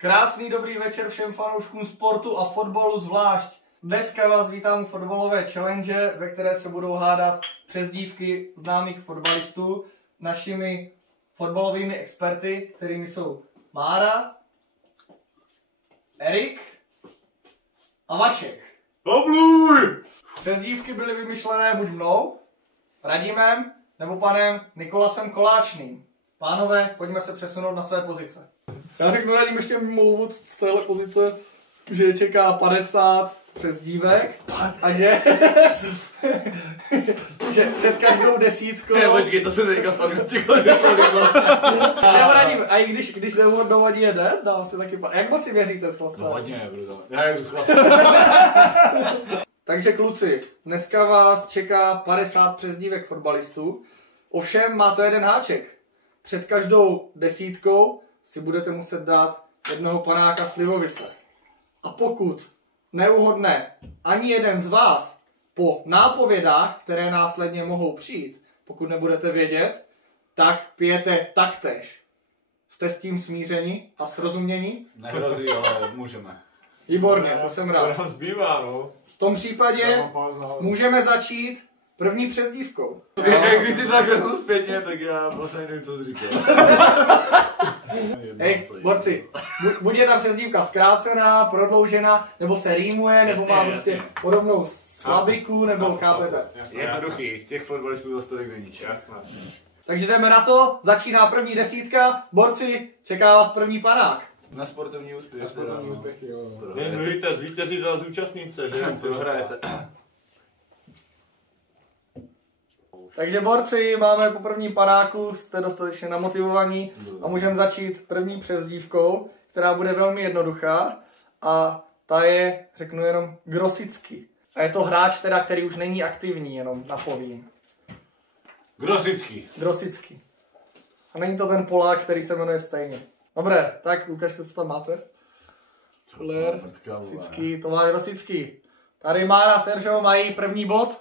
Krásný dobrý večer všem fanouškům sportu a fotbalu zvlášť. Dneska vás vítám u fotbalové challenge, ve které se budou hádat přezdívky známých fotbalistů našimi fotbalovými experty, kterými jsou Mára, Erik a Vašek. Obluj! Přezdívky byly vymyšlené buď mnou, Radimem, nebo panem Nikolasem Koláčným. Pánové, pojďme se přesunout na své pozice. Já řeknu Radim ještě mimo úvod z téhle pozice, že je čeká 50 přezdívek a že před každou desítkou... Počkej, to se teďka fakt nečekal, že to nebylo. Nebo Radim, a i když neuhodnou ani jeden, dám si taky... Jak moc si věříte s chlastem? No hodně, brutálně. Já jdu s chlastem. Takže kluci, dneska vás čeká 50 přezdívek fotbalistů, ovšem má to jeden háček. Před každou desítkou si budete muset dát jednoho panáka slivovice. A pokud neuhodne ani jeden z vás po nápovědách, které následně mohou přijít, pokud nebudete vědět, tak pijete taktéž. Jste s tím smířeni a srozuměni? Nehrozí, ale můžeme. Výborně, to jsem rád. To nám zbývá, no. V tom případě můžeme začít první přezdívkou. Když si tak vezmu zpětně, tak já vlastně nevím, co jsi říkal. Hej, borci, buď je ta přezdívka zkrácená, prodloužená, nebo se rýmuje, nebo má prostě podobnou slabiku, nebo chápete. Jednoduchý, těch fotbalistů zase tolik není. Jasné. Takže jdeme na to, začíná první desítka, borci, čeká vás první panák. Na sportovní úspěch. Na sportovní úspěchy, jo. Prohrajete. Jen zvítězí dala zúčastnice, že? Prohrajete. Takže borci, máme po prvním panáku, jste dostatečně namotivovaní a můžeme začít první přezdívkou, která bude velmi jednoduchá a ta je, řeknu jenom, Grosický. A je to hráč teda, který už není aktivní, jenom napovím. Grosický. Grosický. A není to ten Polák, který se jmenuje stejně. Dobré, tak ukažte, co tam máte. Šuler, Grosický, Tomáš Grosický. Tady Mára, Sergio mají první bod.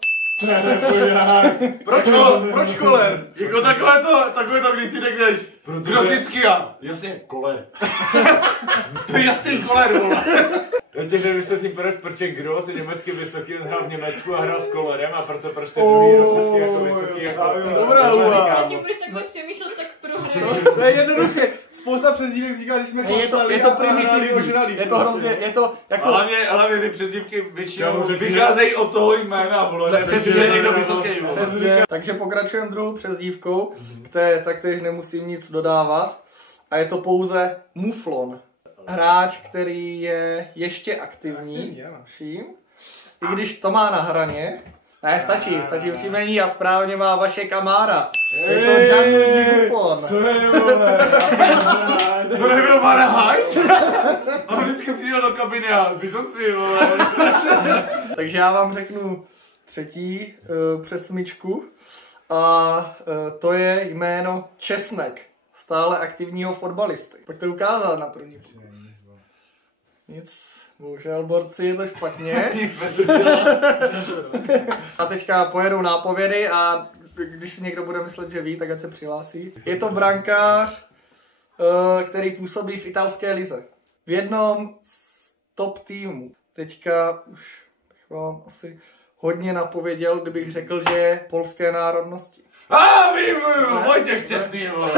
Proč Koler? Jako takové to, když si řekneš Grosický a jasně, Koler. To je jasný Koler, vole. Já ti nevysvětlím proč, protože Gros je německy vysoký, on hrál v Německu a hrál s Kolerem a proto prostě druhý Grosický jako vysoký jako... Dobrá, Když budeš takhle přemýšlet, tak prohraju. To je jednoduché. Spousta přezdívek říká, když jsme Je to primitivní. Je to hrozně, je to jako... Hlavně ty přezdívky většinou vycházejí od toho jména, vole, přesně někdo vysoký, vole. Takže pokračujeme druhou přezdívkou, které taktéž nemusím nic dodávat. A je to pouze Muflon. Hráč, který je ještě aktivní, vším. I když to má na hraně. Ne, stačí příjmení a správně má Vašek a Mára. Je to Gianluigi Buffon. Co je, vole? Co nebyl Mára Hajt? A vždycky přijel do kabiny a bizonci, vole. Takže já vám řeknu třetí přesmičku. A to je jméno Česnek, stále aktivního fotbalisty. Pojďte ukázat na první. Nic, bohužel borci, je to špatně. A teďka pojedou nápovědy a když si někdo bude myslet, že ví, tak ať se přihlásí. Je to brankář, který působí v italské lize. V jednom z top týmů. Teďka už bych vám asi hodně napověděl, kdybych řekl, že je polské národnosti. Vím, Vojtěch Šťastný, vole.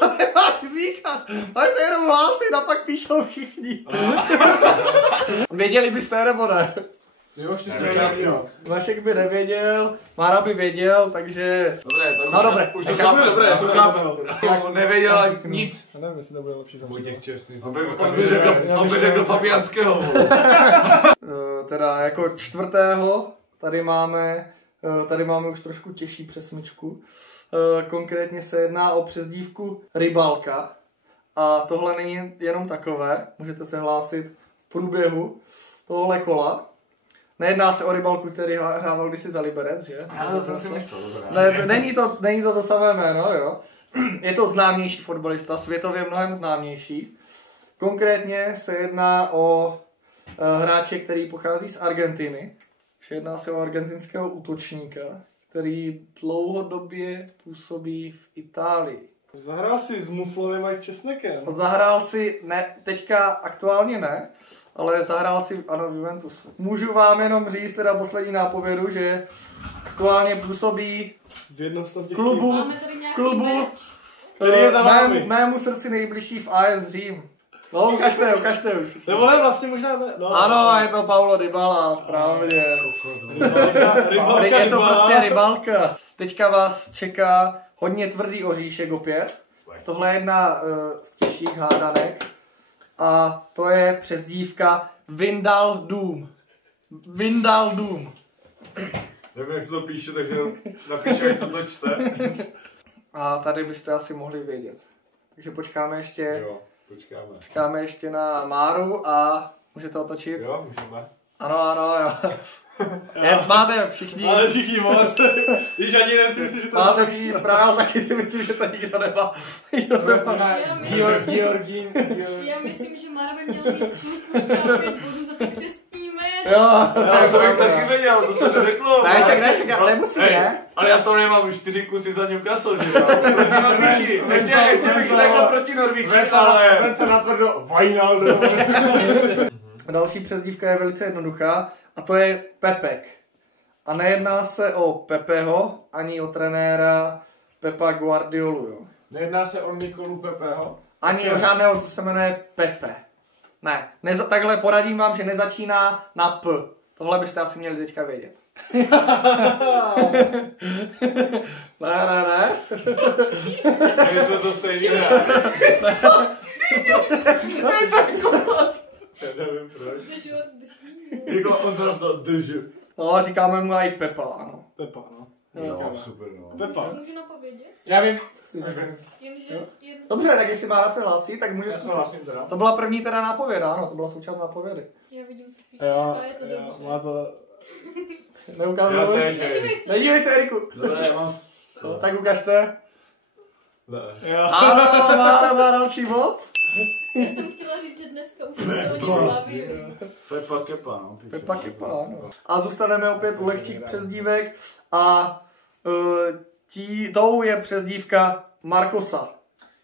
Ale máš říkat, ale se jenom hlásí a pak píšou všichni. Věděli byste nebo ne? Jo, Vašek by nevěděl, Mára by věděl, takže... Dobré, tak no dobré, už to chápeme. Nevěděl nic. Já nevím, jestli to bude lepší Vojtěch Čestný. On by řekl Fabianského. Teda jako čtvrtého, tady máme už trošku těžší přesmičku. Konkrétně se jedná o přezdívku Rybalka. A tohle není jenom takové, můžete se hlásit v průběhu tohle kola. Nejedná se o Rybalku, který hrával kdysi za Liberec, že? Já jsem si myslel. Ne, není to samé jméno, jo. Je to známější fotbalista, světově mnohem známější. Konkrétně se jedná o hráče, který pochází z Argentiny. Jedná se o argentinského útočníka, který dlouhodobě působí v Itálii. Zahrál si s muflonem a s česnekem. Zahrál si, ne, teďka aktuálně ne, ale zahrál si, ano, v Juventusu. Můžu vám jenom říct teda poslední nápovědu, že aktuálně působí V jednom z těch klubu, Máme tady nějaký klubu, meč. Který je za vámi. mému srdci nejbližší v AS Řím. No, ukažte už. Nebo ne, vlastně možná ne. No, Ano, je to Paulo Dybala, správně. Je to prostě Rybalka. Teďka vás čeká hodně tvrdý oříšek opět. Tohle je jedna z těžších hádanek. A to je přezdívka Vindal Doom. Vindal Doom. Nevím, jak se to píše, takže napíše, jak se to čte. A tady byste asi mohli vědět. Takže Jo, počkáme. počkáme ještě na Máru a můžete otočit. Jo, můžeme. Ano, jo. Máte všichni. Ale všichni moc. Když ani jeden si myslím, že to Máte všichni zprávu, taky si myslím, že to nikdo nemá. Georgín. Já myslím, že Mara by měl mít kluku 5 bodů za ty křestní jméno. Jo. Já to bych taky věděl, to se neřeklo. Ne, však nemusí, ne? Ale já to nemám 4 kusy za Newcastle, že jo? Proti Norwichi. Ještě bych řekl proti Norwichi, ale... Ven se natvrdo, Wijnaldum. Další přezdívka je velice jednoduchá a to je Pepek. A nejedná se o Pepeho, ani o trenéra Pepa Guardiolu, jo. Nejedná se o Nikolu Pepeho? Ani o žádného, co se jmenuje Pepe. Ne, takhle poradím vám, že nezačíná na P. Tohle byste asi měli teďka vědět. ne. My jsme to stejně ne. Já nevím proč. Jako on to napsal držu. No, říkáme mu i Pepa, ano. Pepa, no. Jo, super no. Pepa. Můžu napovědět? Já vím. Jenže jen... Dobře, tak jestli Mára se hlásí, tak může Já se hlásím teda. To byla první teda nápověda, ano, to byla součást nápovědy. Já vidím, co píše. Jo, A je to jo, dobře. má to... Neukázal? Já též. Nedívej se. Nedívej se, Eriku. Dobré, já mám... No, tak ukažte. Jo. Ano, Mára má další bod. Já jsem chtěla říct, že dneska už se o něm baví. Pepa Kepa, no. píše. Pepa Kepa, ano. A zůstaneme opět u lehčích přezdívek a tou je přezdívka Marcosa.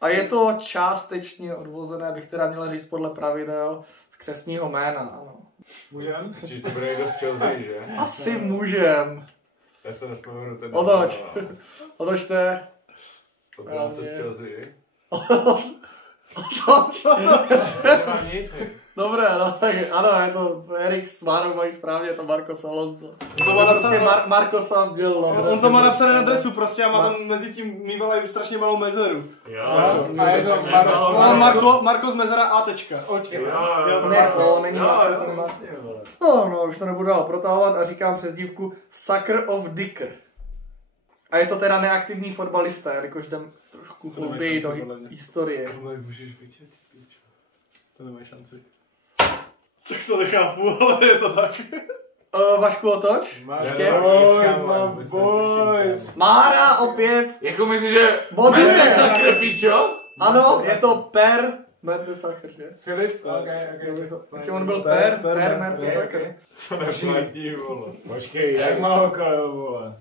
A je to částečně odvozené, bych teda měl říct podle pravidel, z křestního jména, ano. Můžem? Čiže to bude někdo z Chelsea, že? Asi můžem. Já se nespomenu ten. Otoč. Otočte. Obránce z Chelsea. Otoč. Nemám nic. Dobré, no tak ano, je to Erik s Márou mají správně, je to Marcos Alonso. To má Prostě napsané, Marcosa byl on to má napsané na dresu prostě a má tam mezi tím mývala i strašně malou mezeru. Jo, A je to Marcos Mezera A tečka. Ne, to není Marcos. No, už to nebudu dál protahovat a říkám přezdívku Sucker of Dicker. A je to teda neaktivní fotbalista, jelikož jdem trošku hlouběji do historie. Tohle můžeš vidět. To nemá šanci. Tak to nechápu, ale je to tak. Vašku, otoč. Ještě? Boj. Mára opět. Jako myslíš, že... Body. Sakre, pičo? Ano, je to Per Mertesacker, že? Filip? Jestli on byl Per Mertesacker. To neplatí, vole. Počkej, jak má okolo, vole.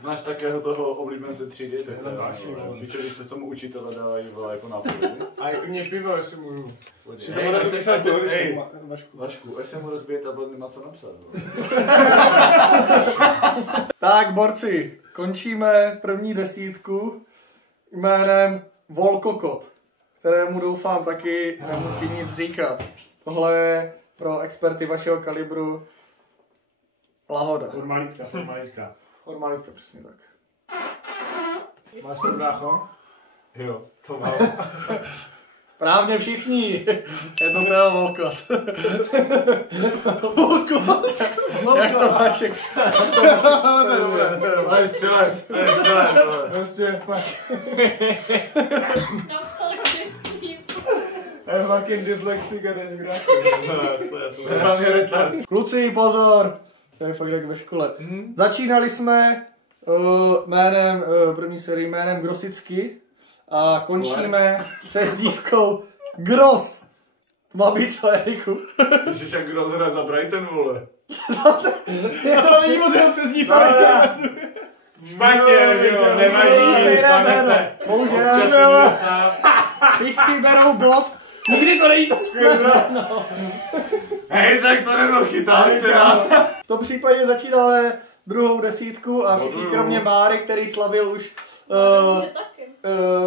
Znáš takého toho oblíbence třídy? Tak to máš, víš, když se tomu učitele dávají, vole, jako nápovědy. A jako mě pivo, jestli můžu. Vašku, až se mu rozbije tablet, nemá co napsat. Tak, borci, končíme první desítku jménem Volkokot, kterému doufám taky nemusí nic říkat. Tohle je pro experty vašeho kalibru Lahoda. Formalitka. Formalitka, přesně tak. Máš to, brácho? Jo, to mám. Právě všichni. Je to Teo Volkot. Volkot? Jak to máš? To je střelec. Prostě fakt. Napsal křestní. Je fucking dyslektik a desgrafik. Kluci, pozor. To je fakt jak ve škole. Začínali jsme první sérii jménem Grosicky a končíme přezdívkou Gros. To má být co, Eriku? Ježiš, jak rozhraje za Brighton, vole. To není moc jeho přezdívka, než se jmenuje. Špatně, jo, nevadí, stane se. Bohužel. Když si berou bod, nikdy to není to skvělé. Hej, tak to nebylo chytání teda. V tom případě začínáme druhou desítku a všichni kromě Máry, který slavil už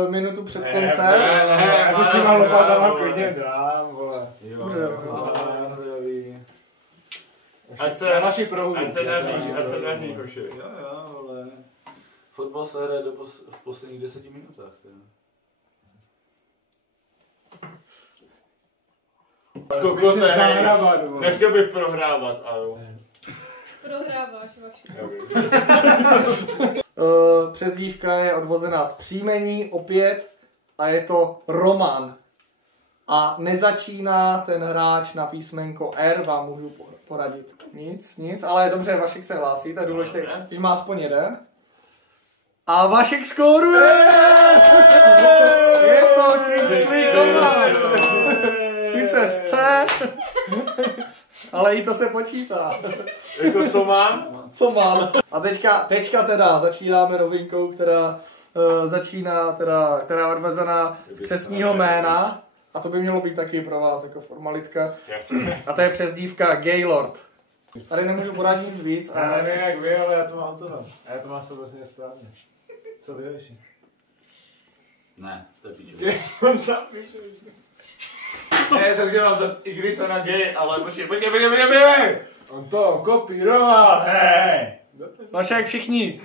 minutu před koncem. Ne, že si má lopatama klidně dám, vole. Dobře. Ať se daří, koši. Jo, vole. Fotbal se hraje v posledních 10 minutách. Nechtěl bych prohrávat, ale... Prohráváš, Vašku. Přezdívka je odvozená z příjmení opět a je to Roman. A nezačíná ten hráč na písmenko R, vám můžu poradit. Nic, ale dobře, Vašek se hlásí, to je důležité, když má aspoň jeden. A Vašek skóruje! Je to Kingsley Coman! Sice z C, ale i to se počítá. Jako co mám? Co mám? A teďka teda začínáme novinkou, která je odvezená z křestního jména. A to by mělo být taky pro vás jako formalitka. Jasně. A to je přezdívka Gaylord. Tady nemůžu poradit nic víc. Já nevím jak vy, ale já to mám tohle. A já to mám to vlastně správně. Co vy ještě? Ne, to je píču. On tam píše. Ne, jsem chtěl napsat, i když jsem na gay, ale počkej. On to kopíroval, hej. Vašek, všichni.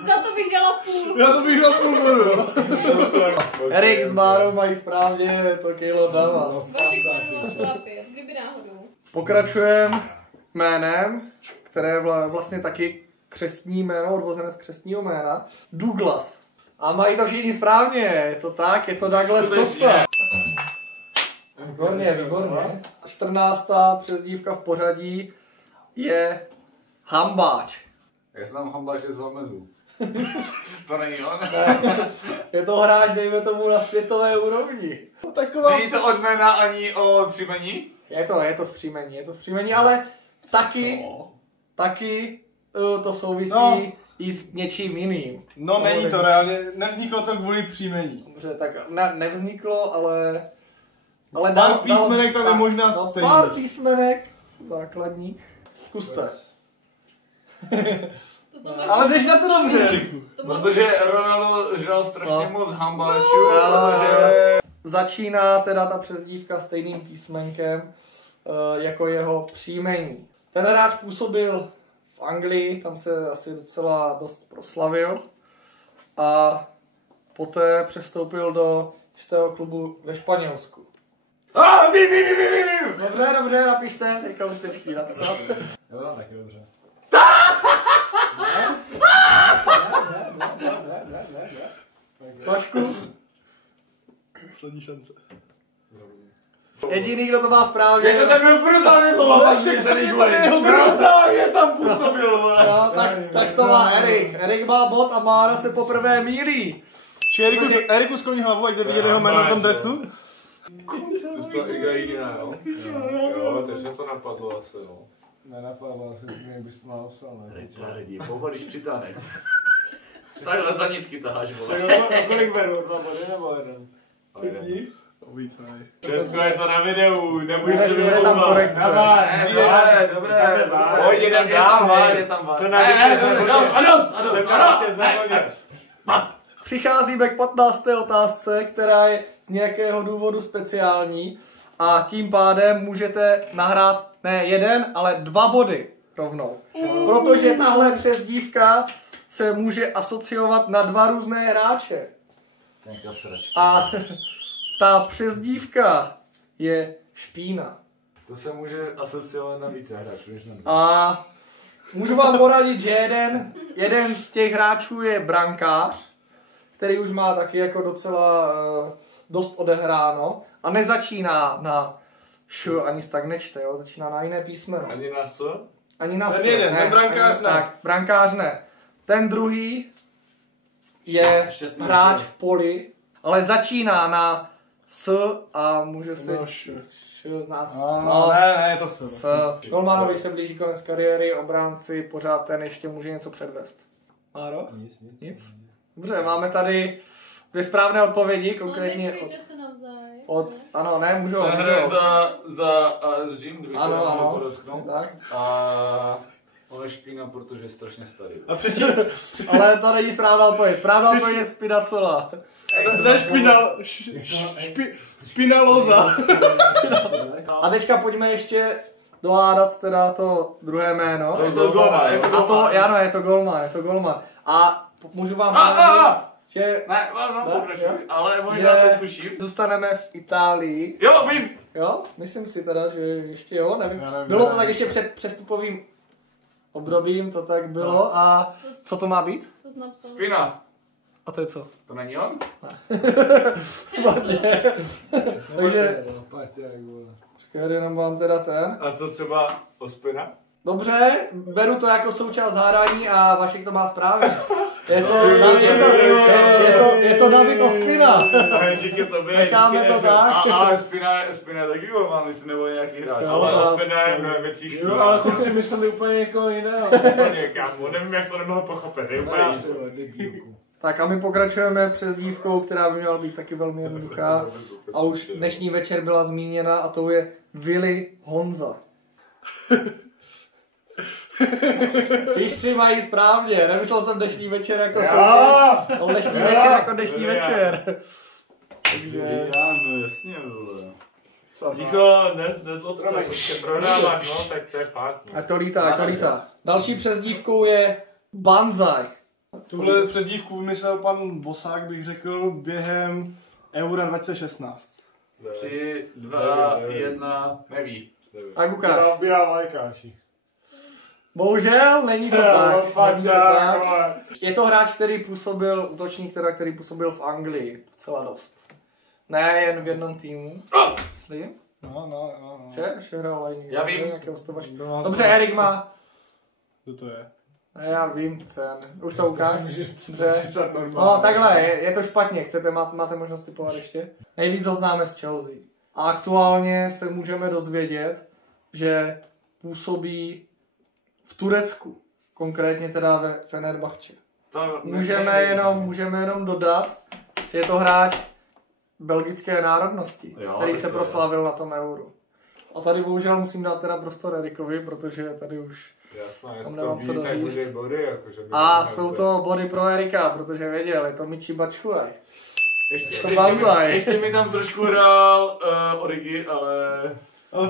Za to bych dala půl. Já to bych dal půl bodu, jo. Erik s Márou mají správně, to Gaylord dává. Vašek má 0,5, kdyby náhodou. Pokračujeme jménem, které je vlastně taky křestní jméno, odvozené z křestního jména. Douglas. A mají to všichni správně, je to tak, je to Douglas Costa. Výborně. 14. přezdívka v pořadí je Hambáč. Já jsem hambáče z Valmedu. To není on? Je to hráč, dejme tomu, na světové úrovni. Taková... Není to od jména ani o příjmení? Je to z příjmení, ale taky to souvisí i s něčím jiným. No není to reálně, nevzniklo to kvůli příjmení. Dobře, tak nevzniklo, ale Pár písmenek tam je možná stejný. Pár písmenek základní. Zkuste. Ale jdeš na to dobře, Eriku. Protože Ronaldo žral strašně moc hambáčů, ale... Začíná teda ta přezdívka stejným písmenkem jako jeho příjmení. Ten hráč působil v Anglii, tam se asi docela dost proslavil a poté přestoupil do jistého klubu ve Španělsku. Vím. Dobře, napište, teďka už jste všichni napsat. Já to dám taky dobře. Vašku, Poslední šance. jediný, kdo to má správně. Jako tak byl brutálně to Vašek se brutálně tam působil. No, tak to má Erik. Erik má bod a Mára se poprvé mílí. Eriku skloní hlavu, ať jde vidět jeho jméno na tom dresu. To byla Iga jediná, jo? Jo, takže to napadlo asi, no. Nenapadlo asi, jak bys to málo psal, ne? Retardí, když přitáhne. Takhle za nitky taháš, vole. Kolik beru? 2 body nebo 1? Víc ne. Česko je to na videu, nebudeš se Bude tam vymlouvat. korekce. Dobré. Pojď, jeden dám, je tam vár. Se navíte znakovně. Přicházíme k 15. otázce, která je z nějakého důvodu speciální a tím pádem můžete nahrát ne 1, ale 2 body rovnou. Protože tahle přezdívka se může asociovat na 2 různé hráče. A ta přezdívka je Špína. To se může asociovat na více hráčů, než na 2. A můžu vám poradit, že jeden z těch hráčů je brankář, který už má taky jako docela dost odehráno a nezačíná na š, ani tak nečte, jo? Začíná na jiné písmeno. Ani na s? Ani na Ten s. jeden, ten brankář ne. Tak, brankář ne. Ten druhý je hráč v poli, ale začíná na s a může se... z nás. Ne, to jsou. Golmanovi se blíží konec kariéry, obránci pořád ten ještě může něco předvést. Máro? Nic? Dobře, máme tady dvě správné odpovědi, konkrétně se navzájem. ano, ne, můžou. Ten hraje za Gym, kdybych to Ano, mohl podotknout. tak. A on je špína, protože je strašně starý. A předtím, Ale to není správná odpověď. Správná odpověď je Spinazzola. ne Spinaloza. A teďka pojďme ještě dohádat teda to druhé jméno. To je to Golman, je to A to, Golman. ano, je to Golman. A můžu vám že Ne, pokračuj, ale možná že teď tuším. zůstaneme v Itálii. Jo, vím! Jo, myslím si teda, že ještě jo, nevím. Já nevím, Bylo to nevím. tak ještě před přestupovým obdobím, to tak bylo. A co to má být? To jsi napsal. Špína. A to je co? To není on? Takže, jenom vám teda ten. A co třeba Ospina? Dobře, beru to jako součást hádání a Vašek to má správně. Je to David Ospina. Díky tobě. Necháme to tak. Ale Spina je taky Golman, myslím, nebo nějaký hráč. Ale Jo, Ospina je mnohem větší Jo, špína. ale kluci mysleli úplně někoho jiného. Úplně, kámo, nevím, jak to nemohl pochopit. Je úplně jiný. Tak a my pokračujeme přezdívkou, která by měla být taky velmi jednoduchá. A už dnešní večer byla zmíněna a to je Willy Honza. Píši mají správně, nemyslel jsem dnešní večer jako soutěž, ale dnešní večer jako dnešní večer. Takže... No jasně, vole. Díko, nezlob se, prostě prohrávat, no, tak to je fakt. No. A to lítá. Další přezdívkou je Banzai. Tuhle přezdívku vymyslel pan Bosák, bych řekl, během Eura 2016. 3, 2, 1, neví. Tak ukáž. Bílá vlajkáši. Bohužel, není to tak. Není to tak. Je to hráč, který působil, útočník teda, který působil v Anglii docela dost. Ne jen v jednom týmu. Myslím? No. Že? Ještě hrál i Já vím. nějakého stovaře. Dobře, Erik má. Kdo to je? Ne, já vím, cen. Už to ukáž? Dobře. No takhle, je to špatně. Máte možnost typovat ještě? Nejvíc ho známe z Chelsea. A aktuálně se můžeme dozvědět, že působí v Turecku. Konkrétně teda ve Fenerbahče. Můžeme jenom dodat, že je to hráč belgické národnosti, Jo, který tak se to proslavil na tom Euru. A tady bohužel musím dát teda prostor Erikovi, protože tady už... Jasné, Tam jestli nemám to co ví, tak doříct. bude body, jakože by A to jsou nebylo. to body pro Erika, protože věděl, je to Michi Batshuayi. Ještě, To Banzai. ještě mi tam trošku hrál Origi, ale... Ale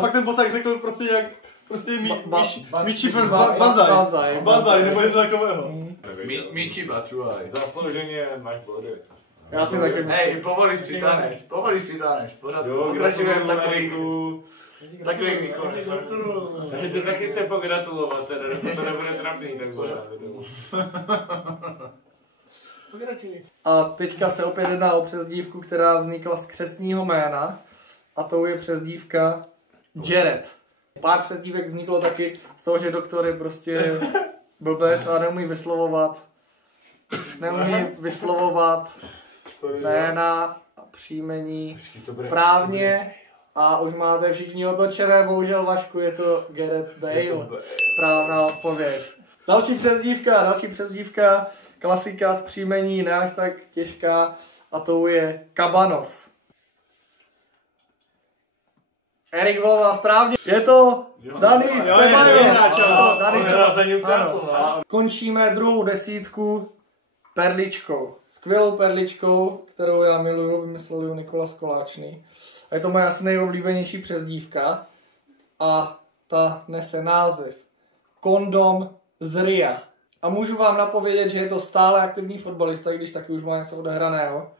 fakt ten Bosák řekl prostě jak... Prostě Michi bez Banzai. Bazaj, nebo něco takového. Michi Batshuayi. Zaslouženě máš body. Já si taky myslím. Hej, povolíš přitáhneš, pořád pokračujeme v takových výkonech. To taky chce pogratulovat, teda, to nebude trapný, tak pořád. A teďka se opět jedná o přezdívku, která vznikla z křestního jména. A to je přezdívka Jared. Pár přezdívek vzniklo taky z toho, že doktor je prostě blbec a neumí vyslovovat jména a příjmení správně. A už máte všichni otočené, bohužel Vašku, je to Gareth Bale. Správná odpověď. Další přezdívka, klasika z příjmení, ne až tak těžká, a to je Cabanos. Erik volal správně. Je to Dani Ceballos. Končíme druhou desítku perličkou. Skvělou perličkou, kterou já miluju, vymyslel ji Nikolas Koláčný. A je to moje asi nejoblíbenější přezdívka. A ta nese název Kondom z Ria. A můžu vám napovědět, že je to stále aktivní fotbalista, i když taky už má něco odehraného.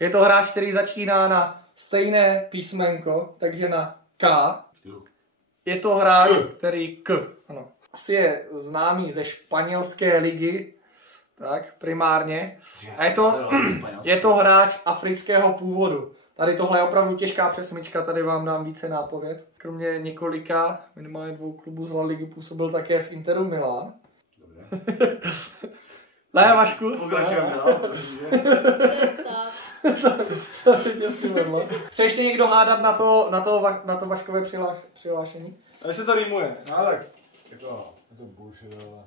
Je to hráč, který začíná na stejné písmenko, takže na K. Je to hráč, který ano. Asi je známý ze španělské ligy, tak primárně. A je to hráč afrického původu. Tady tohle je opravdu těžká přesmička, tady vám dám více nápověd. Kromě několika, minimálně 2 klubů z La Ligy, působil také v Interu Milán. Ne, Vašku? Pokračujeme, Teď jasně vedlo. Chce ještě někdo hádat na to Vaškové přihlášení? A jestli to rýmuje. No tak, jako, je to bullshit, ale...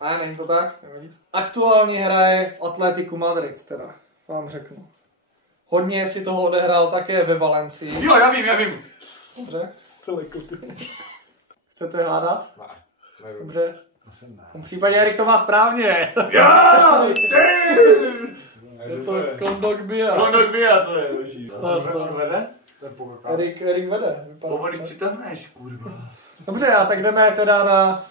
A není to tak? Aktuálně hraje v Atletiku Madrid, teda, vám řeknu. Hodně si toho odehrál také ve Valencii. Jo, já vím. Dobře. Chcete hádat? Ne. Dobře. Asi ne. V tom případě Erik to má správně. Je to Kondok Bia. Kondok Bia, to je lepší. On vede? Ten pokakal. Erik vede. Povolíš přitáhneš, kurva. Dobře, a tak jdeme teda na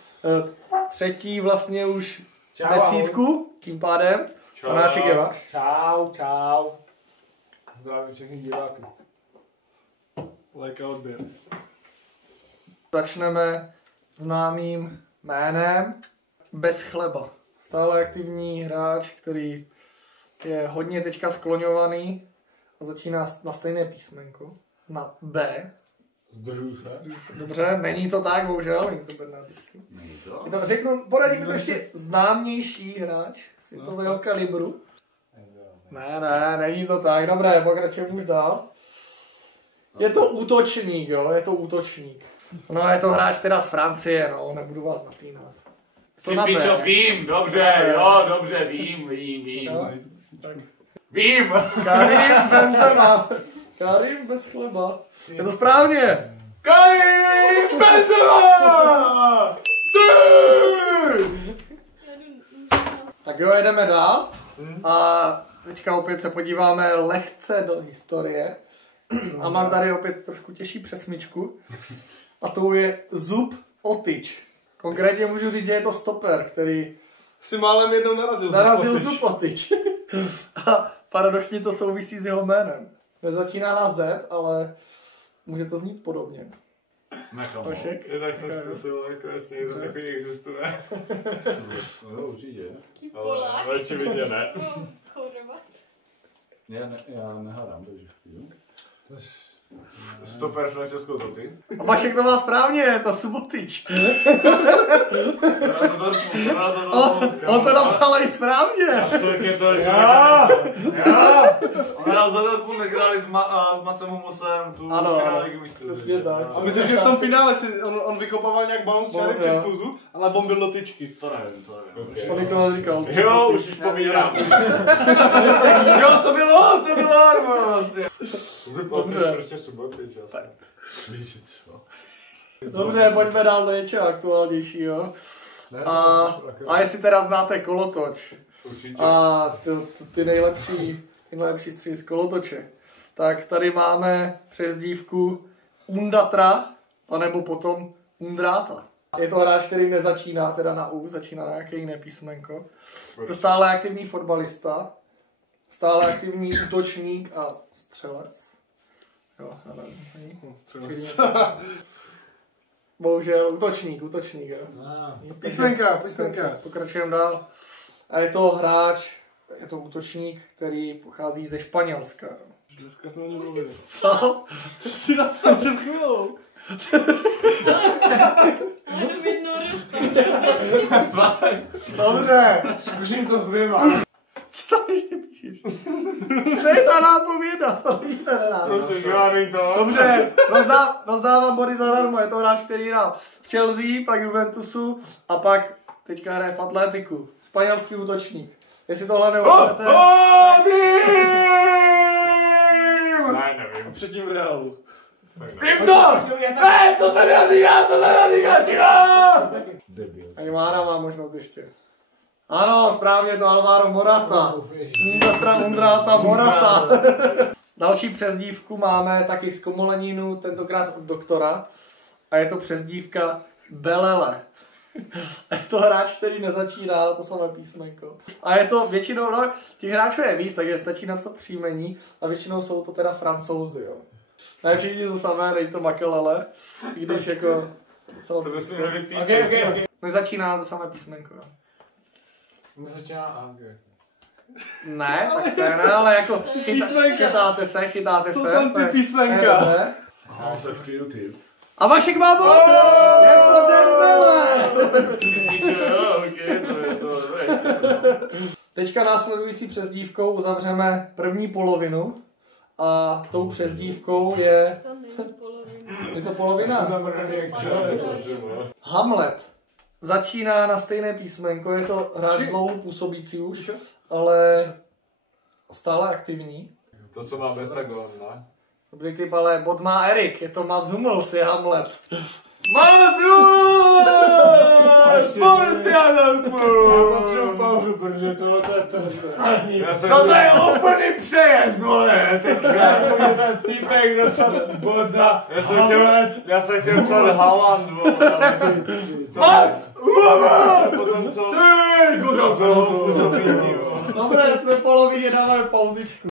třetí vlastně už desítku. Tím pádem. Panáček je váš. Čau. Zdravím všechny diváky. Léka odběr. Začneme známým jménem Bez chleba. Stále aktivní hráč, který je hodně teďka skloňovaný a začíná na stejné písmenko. Na B. Zdržuju se. Dobře, není to tak, bohužel, není to Bernardisky. Není to? Je to, řeknu, poradím to ještě známější hráč, světového kalibru. Ne, není to tak, dobré, pokračujeme už dál. Je to útočník, jo, je to útočník. No, je to hráč teda z Francie, no, nebudu vás napínat. To Ty na B. pičo, vím, dobře, vím. Jo, tak. Vím! Karim Benzema. Karim bez chleba. Je to správně. Karim Benzema! Tak jo, jedeme dál. A teďka opět se podíváme lehce do historie. A mám tady opět trošku těžší přesmičku. A to je Zub Otič. Konkrétně můžu říct, že je to stoper, který Si málem jednou narazil. Zub Otič. A paradoxně to souvisí s jeho jménem. Nezačíná na Z, ale může to znít podobně. Nechám. Vašek? Tak jsem zkusil, jako jestli to takový existuje. No, určitě. Polák. Ale očividně ne. Chorvat. Já nehádám, takže jo. Stoper Francesco Totti. A Vašek to má správně, to Subotič. On to napsal i správně. Absolutně to, že... On hrál za Dortmund, hráli s Macem Humusem tu finále Ligy mistrů. Přesně tak. A myslím, že v tom finále si on vykopával nějak balon z čáry přes kluzu, ale bombil do tyčky. To nevím. Kolik to říkal? Jo, už si vzpomínám. Jo, to bylo vlastně. Zupoty, prostě Subotič, jasně. Víš co? Dobře, pojďme dál do něčeho aktuálnějšího. A jestli teda znáte kolotoč Určitě. a ty nejlepší střely z kolotoče, tak tady máme přezdívku Undatra, anebo potom Undráta. Je to hráč, který nezačíná teda na U, začíná na nějaké jiné písmenko. Je to stále aktivní fotbalista, stále aktivní útočník a střelec. Jo, ale střelec. Bohužel, útočník, jo. Písmenka. Pokračujeme dál. A je to hráč, je to útočník, který pochází ze Španělska. Dneska jsme o něm mluvili. Co? To jsi napsal před chvílou. Jmenuji jedno rosta. Dobře. Zkusím to s dvěma. Co tam ještě píšeš? To je ta nápověda, to není ta nápověda. Prosím, žádný to. Dobře, rozdávám body zadarmo, je to hráč, který hrál v Chelsea, pak Juventusu a pak teďka hraje v Atletiku. Španělský útočník. Jestli tohle neuvedete... Ne, nevím. Předtím v Reálu. Vím to! To se nedá říkat, Debil. Ani Mára má možnost ještě. Ano, správně je to Alvaro Morata. Undráta Morata. Další přezdívku máme taky z Komoleninu, tentokrát od doktora. A je to přezdívka Belele. A je to hráč, který nezačíná to samé písmenko. A je to většinou, no, těch hráčů je víc, takže stačí napsat příjmení a většinou jsou to teda Francouzi, jo. Ne všichni to samé, není to Makelele, i když jako... To by si měli pít. Okay. Nezačíná to samé písmenko, jo. Začíná Ne, tak to je ne, ale jako chytáte se. Jsou tam ty písmenka. to je v klidu, ty. A Vašek má bod! Je to Dembele! Jo, to je to. Teďka následující přezdívkou uzavřeme první polovinu a tou přezdívkou je... To není polovina. Je to polovina? Padesát. Hamlet. Začíná na stejné písmenko, je to hráč dlouho působící už, ale stále aktivní. To, co má bez tak ne? Dobrý typ, ale bod má Erik, je to Mats Hummels, je Hamlet. Mats Hummels! Potřebuji pauzu, protože tohle to je to správný. To je úplný přejezd, vole, teďka. Ten týpek dostal bod za Hamlet. Já jsem chtěl psát Haaland, vole. Mats Hummels! Potom co? Ty, Bylo působící, vole. Dobré, jsme v polovině, dáváme pauzičku.